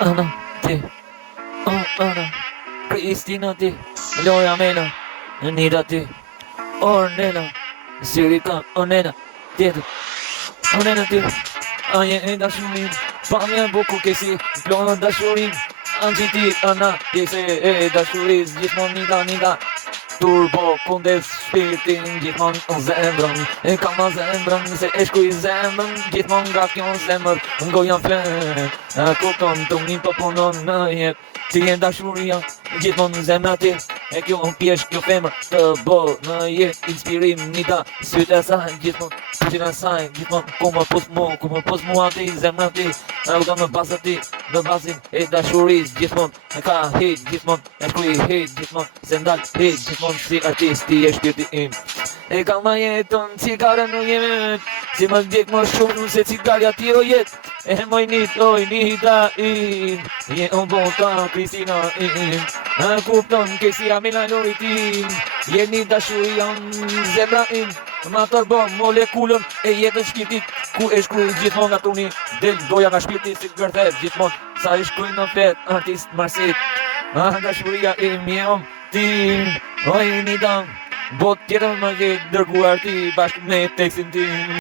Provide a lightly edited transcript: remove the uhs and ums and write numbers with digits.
Ana ti, Ana, Kristina ti, Loja Mena, Nida ti, Ornella, Sirika, Ornella, tjetër, Ornella ti, aje e dashurin, pamja buku kesi, plonë dashurin, anqi ti, Ana, jese e dashuris, gjithmon nida, Turbo kundes shpirtin gjithmon zemrën E kam ma zemrën se e shkuj zemrën Gjithmon nga kjo zemrë Ngoja flen Kupton të unin po punon në jet Ti e dashuria gjithmon zemra ti E kjo pjesh kjo femër të bo në jet Inspirim nida sytë e saj gjithmon Sytë e saj gjithmon ku më pus mu ati zemra ti E u do në basa ti në basin e dashuris gjithmon E ka hit gjithmon e shkuj hit gjithmon Se ndal hit gjithmon si artisti e shpirti im E ka ma jeton cigare në jemet Si më ndjek më shumë se cigarja ti o jet E moj nida im Je o bota Kristina im E kupton ke si amila lori tim Je një dashuria zemra im Ma tërbo molekulën e jetën shpirtit Ku e shkruj gjithmon nga tuni Del doja nga shpirti si gërthet gjithmon Sa e shkruj në fet artist marsit Dashuria im je om ti Oj nida Bot tjetër më ke dërguar ti bashkë me tekstin tim